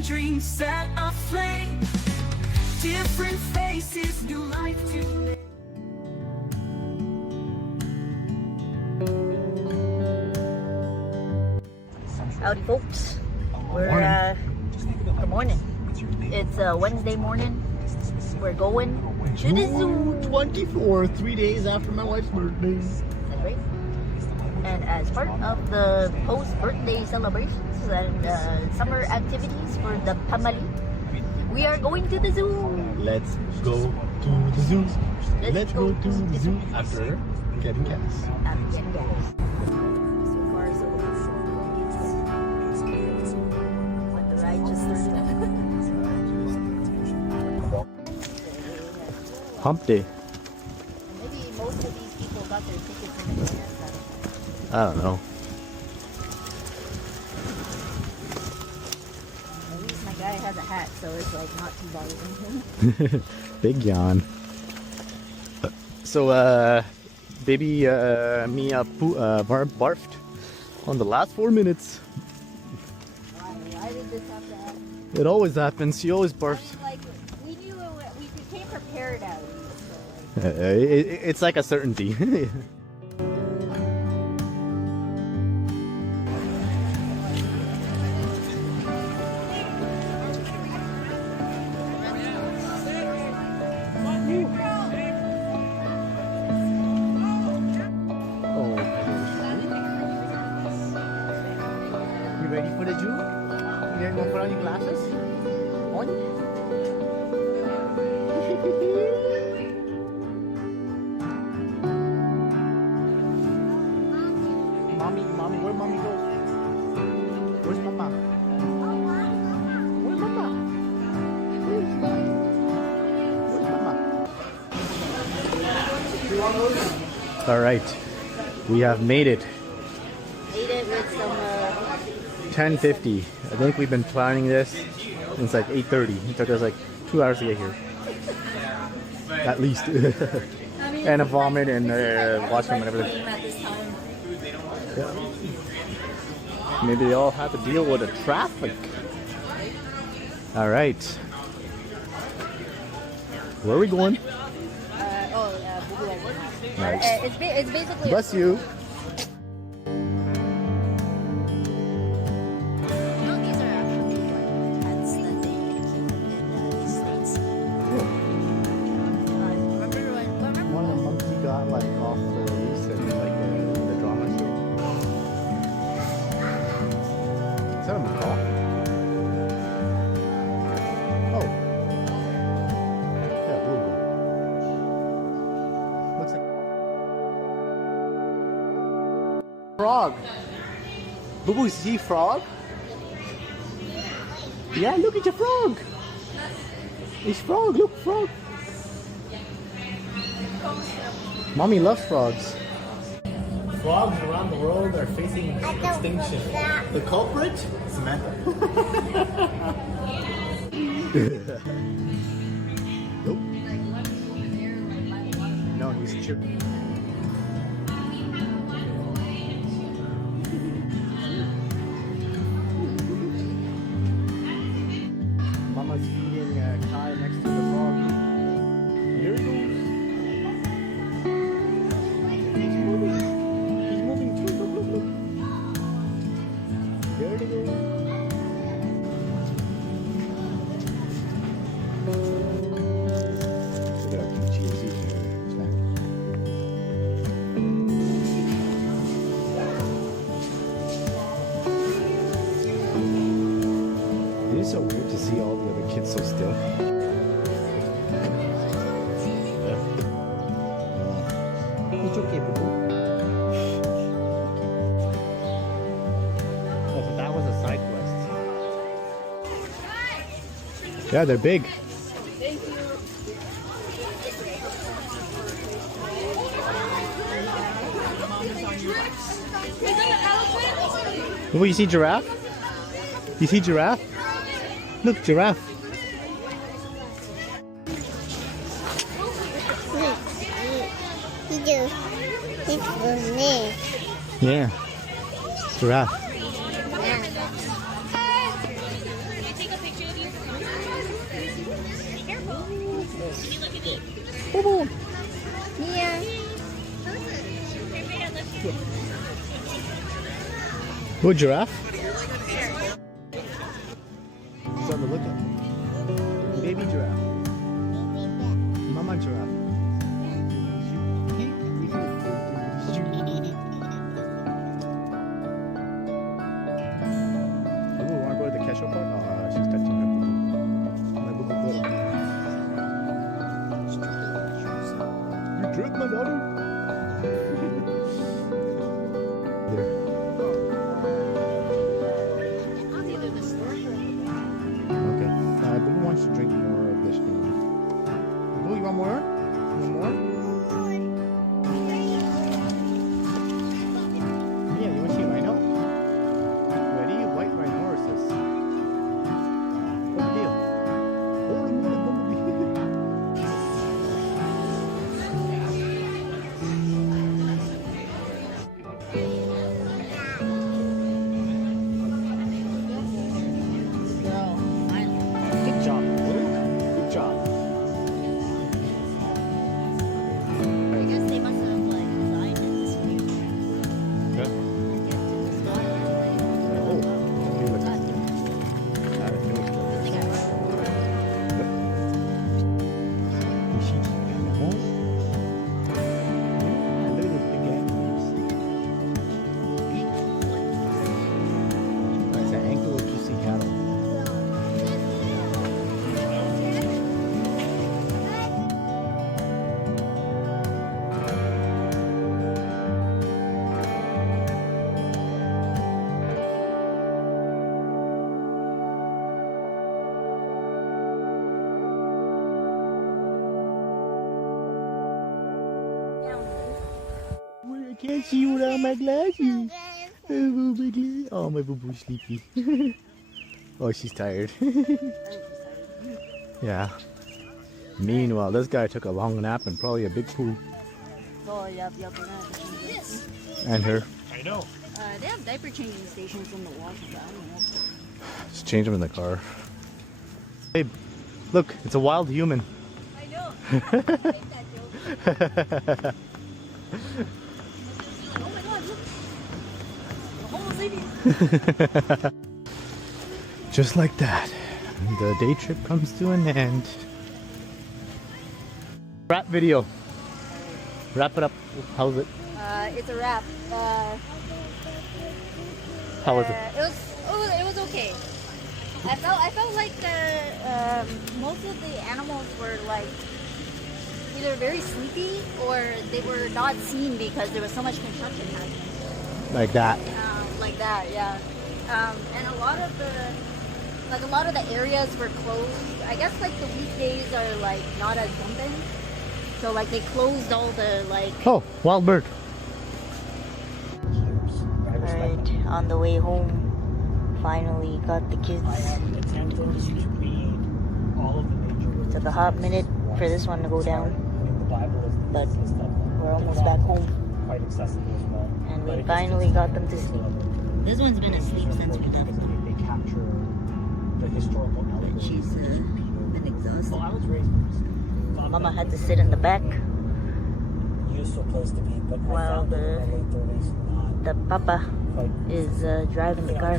and dreams set aflame. Different faces, new life to live. Howdy folks, we're good morning. It's Wednesday morning. We're going to the zoo. 24, 3 days after my wife's birthday. That's right. And as part of the post-birthday celebrations and summer activities for the family, we are going to the zoo. Let's go to the zoo. Let's go to the zoo after getting gas. After getting gas. So far, so good. But the ride just started. Hump day. Maybe most of these people got their tickets in advance. I don't know. At least my guy has a hat, so it's like not too bothering. Big yawn. So, baby Mia barfed on the last 4 minutes. Why did this have to happen? It always happens. She always barfs. I mean, like, we knew we became prepared at least. So, It's like a certainty. Ready for the zoo? You gonna go put on your glasses? On? Mommy, where mommy go? Where's Papa? Where's Papa? Where's Papa? All right, we have made it. ate it with some 10:50. I think we've been planning this since like 8:30. It took us like 2 hours to get here, at least. And a vomit and washroom and everything. at this time. Yeah. Maybe they all have to deal with the traffic. All right. Where are we going? Boo Boo Island. Nice. It's basically. Bless you. These are actually pets that they keep in the States. Remember One of the monkeys got like off the loose and like the drama show. Is that a macaw? Oh. Yeah, blue one. Looks like frog. Boo Boo, see frog? Yeah, look at your frog. It's frog. Look, frog. Mommy loves frogs. Frogs around the world are facing extinction. The culprit? Samantha. Nope. No, he's chipping. Mama's feeding Kai next to the frog. Here he goes. He's moving. He's moving too. Look, look, look. There they go. Look at that cheesy snack. It is so weird to see all the other kids so still. It's okay, Boo Boo. Oh, so that was a side quest. Yeah, they're big. Thank you. Oh, you see giraffe? You see giraffe? Look, giraffe. It's for me. Yeah. Giraffe. Boo. Mia. Who, giraffe? He's on the lookout. Baby giraffe. Mama giraffe. Oh, wanna go to the Kesho part? Oh, she's touching her boo-boo. My boo-boo little. You tricked my daughter? There. Okay. Boo wants to drink more of this thing. Boo, you want more? You want more? Yeah, you want to see a rhino? Ready? White rhinoceros. What's the deal? Oh, the Good job. Good job. I guess they must have like designed it this way. Okay. Oh, okay, look. It looks good. I think I It's an ankle of juicy cattle. I can't see you without my glasses. Oh, my boo-boo's sleepy. Oh, she's tired. Yeah. Meanwhile, this guy took a long nap and probably a big poo. Oh, yep. And her. They have diaper changing stations in the washroom, but I don't know. Just change them in the car. Hey, look, it's a wild human. I know. I make that joke. Oh my god, look. A homeless lady. Just like that, the day trip comes to an end. Wrap video. Wrap it up. How was it? It's a wrap. How was it? It was okay. I felt like most of the animals were like either very sleepy or they were not seen because there was so much construction happening. Like that. Like that, yeah. And a lot of the areas were closed. I guess like the weekdays are like not as jumping. So like they closed all the like. Oh, wild bird. Alright, on the way home, finally got the kids. Took a hot minute for this one to go down, but we're almost back home. And we finally got them to sleep. This one's been asleep since we left. And she's been exhausted. Mama had to sit in the back while the papa is driving the car.